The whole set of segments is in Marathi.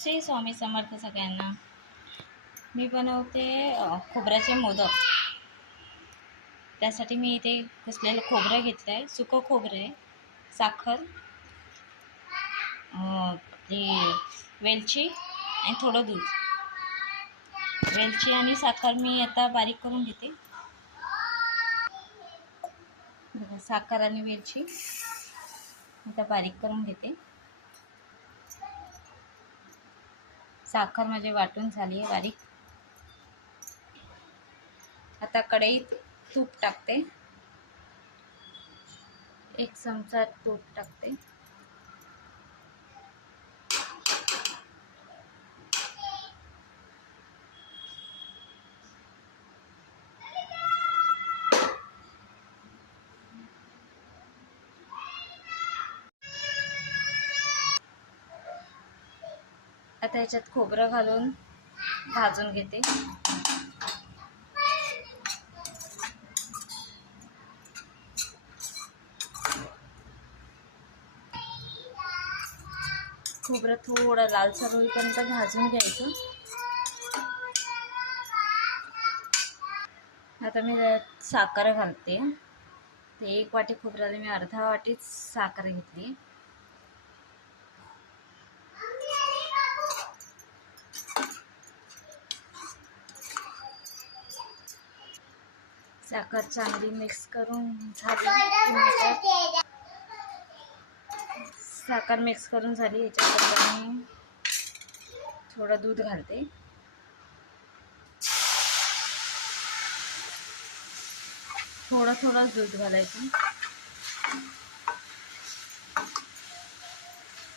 श्री स्वामी समर्थ सगळ्यांना। मी बनवते खोबऱ्याचे मोदक। त्यासाठी मी इथे कुसलेलं खोबरं घेतलं आहे, सुकं खोबरं आहे, साखर, वेलची आणि थोडं दूध। वेलची आणि साखर मी आता बारीक करून घेते। साखर आणि वेलची आता बारीक करून घेते। साखर माझी वाटून झाली आहे बारीक। आता कढईत तूप टाकते, 1 चमचा तूप टाकते। आता याच्यात खोबरं घालून भाजून घेते। खोबरं थोडं लालसर होईपर्यंत भाजून घ्यायचं। आता मी साखर घालते। ते 1 वाटी खोबऱ्याला मी अर्धा वाटीच साखर घेतली। साखर चांगली मिक्स करून झाली। साखर मिक्स करून झाली। याच्यात मी थोडं दूध घालते। थोडं दूध घालायचं,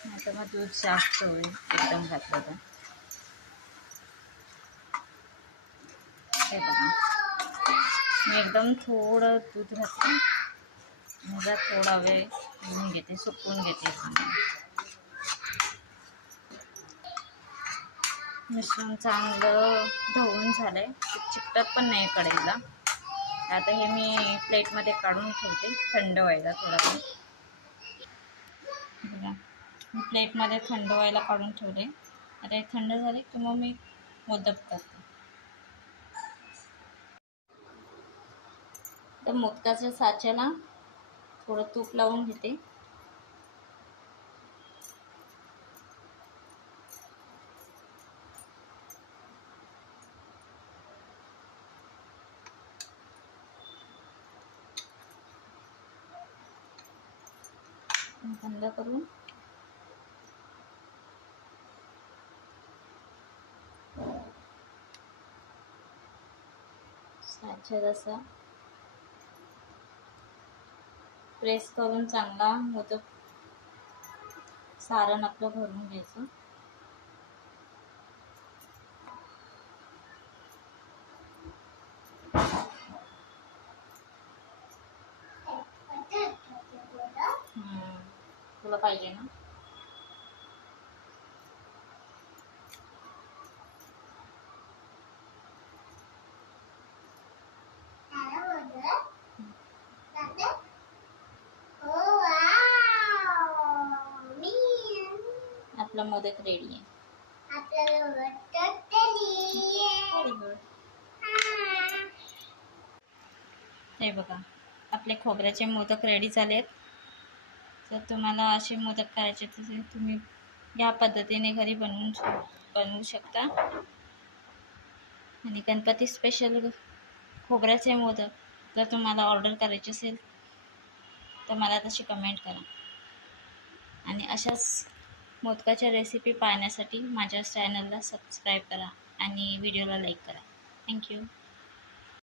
नाही तर मग दूध जास्त होईल एकदम घातलं तर। हे बघा, मी एकदम थोडं दूध घातलं। मला थोडा वेळ घेऊन घेते, सुकवून घेते। मिश्रण चांगलं ढवळून झालंय, चिकटत पण नाही कढईला। आता हे मी प्लेटमध्ये काढून ठेवते थंड व्हायला थोडा वेळ। बघा, मी प्लेटमध्ये थंड व्हायला काढून ठेवले। आता हे थंड झाले की मग मी मोदक करते। तर मोदकाच्या साच्याला थोडं तूप लावून घेते। बंद करून साच्यात असा प्रेस करून चांगला मोदक सारण आपलं भरून घ्यायचं। तुला पाहिजे ना? आपला मोदक रेडी आहे। हे बघा, आपले खोबऱ्याचे मोदक रेडी झालेत। जर तुम्हाला असे मोदक करायचे असेल तुम्ही या पद्धतीने घरी बनवू शकता। आणि गणपती स्पेशल खोबऱ्याचे मोदक जर तुम्हाला ऑर्डर करायचे असेल तर मला तशी कमेंट करा। आणि अशाच मोदकाच्या रेसिपी पाहण्यासाठी माझ्या चॅनलला सबस्क्राईब करा आणि व्हिडिओला लाईक करा। थँक्यू।